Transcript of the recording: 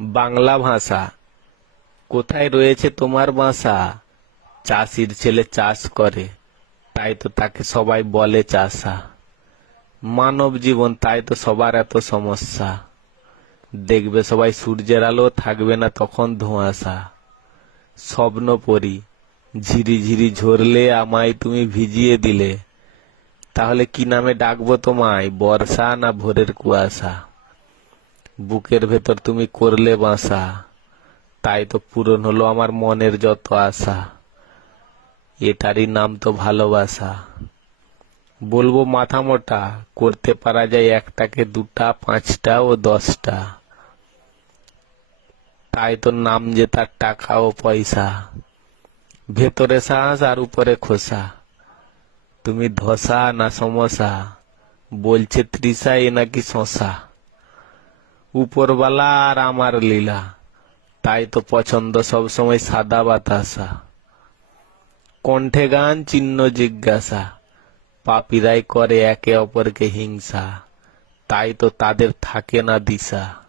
বাংলা ভাষা। কোথায় রয়েছে তোমার বাসা? চাষির ছেলে চাষ করে, তাই তো তাকে সবাই বলে চাষা। মানব জীবন, তাই তো সবার এত সমস্যা। দেখবে সবাই সূর্যের আলো, থাকবে না তখন ধোঁয়াশা। স্বপ্ন পরি, ঝিরি ঝিরি ঝরলে আমায় তুমি ভিজিয়ে দিলে। তাহলে কি নামে ডাকবো তোমায়, বর্ষা না ভোরের কুয়াশা? বুকের ভেতর তুমি করলে বাসা, তাই তো পূরণ হলো আমার মনের যত আশা। এটারই নাম তো ভালোবাসা। বলবো মাথা মোটা, করতে পারা যায় একটাকে দুটা, পাঁচটা ও 10টা। তাই তো নাম যে তার টাকা ও পয়সা। ভেতরে শ্বাস আর উপরে খোসা। তুমি ধসা না সমস্যা, বলছে তৃষা এ নাকি শশা। উপরওয়ালা আর আমার লীলা, তাই তো পছন্দ সব সময় সাদা বাতাসা। কণ্ঠে গান, চিহ্ন জিজ্ঞাসা, পাপীরাই করে একে অপরকে হিংসা, তাই তো তাদের থাকে না দিশা।